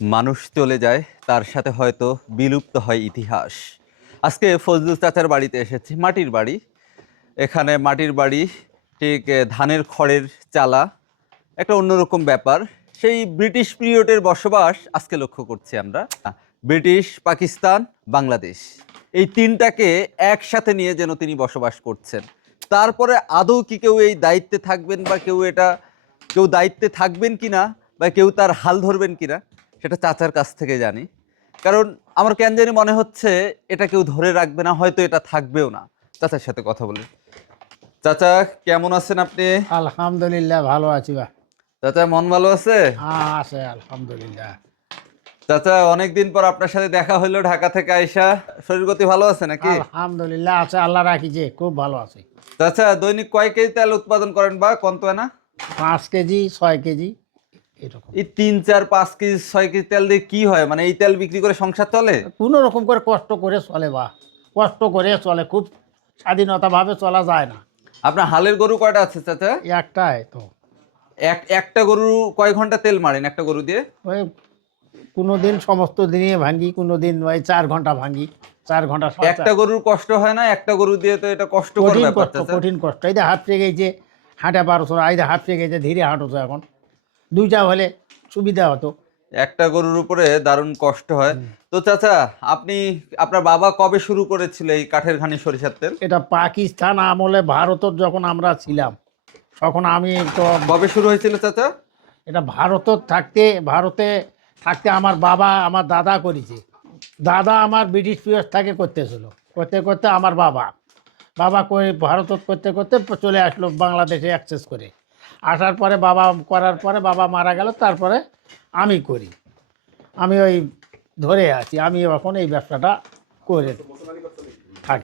মানুষ চলে যায়, তার সাথে হয়তো বিলুপ্ত হয় ইতিহাস। আজকে ফজলুল চাচার বাড়িতে এসেছি, মাটির বাড়ি। এখানে মাটির বাড়ি, ঠিক ধানের খড়ের চালা, একটা অন্যরকম ব্যাপার। সেই ব্রিটিশ পিরিয়ডের বসবাস আজকে লক্ষ্য করছি আমরা। ব্রিটিশ, পাকিস্তান, বাংলাদেশ, এই তিনটাকে একসাথে নিয়ে যেন তিনি বসবাস করছেন। তারপরে আদৌ কি কেউ এই দায়িত্বে থাকবেন বা কেউ এটা, কেউ দায়িত্বে থাকবেন কিনা বা কেউ তার হাল ধরবেন কিনা সেটা চাচার কাছ থেকে জানি। কারণ আমার কেন জানি মনে হচ্ছে এটা কেউ ধরে রাখবে না হয়তো এটা থাকবেও না। চাচার সাথে কথা বলে। চাচা কেমন আছেন আপনি? আলহামদুলিল্লাহ ভালো আছি বা চাচা মন ভালো আছে? হ্যাঁ আছে আলহামদুলিল্লাহ। চাচা অনেকদিন পর আপনার সাথে দেখা হইল ঢাকা থেকে আইসা। শরীর গতি ভালো আছে নাকি? আলহামদুলিল্লাহ আছে আল্লাহ রাখি যে খুব ভালো আছে। চাচা দৈনিক কয় কেজি তেল উৎপাদন করেন বা কন্তোয় পাঁচ কেজি ছয় কেজি। এরকম। এই তিন চার পাঁচ কেজি ছয় কেজি তেল দিয়ে কি হয়? মানে এই তেল বিক্রি করে সংসার চলে? কোনো রকম করে কষ্ট করে চলে বা। কষ্ট করে চলে খুব স্বাধীনতাভাবে চলা যায় না। আপনার হালের গরু কয়টা আছে চাচা? একটাই তো। এক একটা গরু কয় ঘণ্টা তেল মারেন একটা গরু দিয়ে? ওই কোনো দিন সমস্ত দিনে ভাঙ্গি কোনো দিন ওই চার ঘণ্টা ভাঙ্গি চার ঘণ্টা একটা গরুর কষ্ট হয় না? একটা গরু দিয়ে তো এটা কষ্ট কঠিন কষ্ট। কঠিন কষ্ট। এই যে হাঁপড়ে গেছে হাঁটা পারছ এই যে হাঁপড়ে গেছে ধীরে হাঁটোছো এখন। দুইটা হলে সুবিধা হতো। একটা গরুর উপরে দারুণ কষ্ট হয়। তো চাচা আপনি আপনার বাবা কবে শুরু করেছিল এই কাঠের ঘানি সরিষার তেল? এটা পাকিস্তান আমলে ভারতত যখন আমরা ছিলাম তখন আমি তো কবে শুরু হয়েছিল চাচা? এটা ভারতত থাকতে ভারতে থাকতে আমার বাবা আমার দাদা করেছে। দাদা আমার ব্রিটিশ পিরিয়ড থাকে করতেছিল। করতে করতে আমার বাবা। বাবা করে ভারতত করতে করতে চলে আসলো বাংলাদেশে অ্যাক্সেস করে। আসার পরে বাবা করার পরে বাবা মারা গেল, তারপরে আমি করি। আমি ওই ধরে আছি, আমি এখন এই ব্যবসাটা করে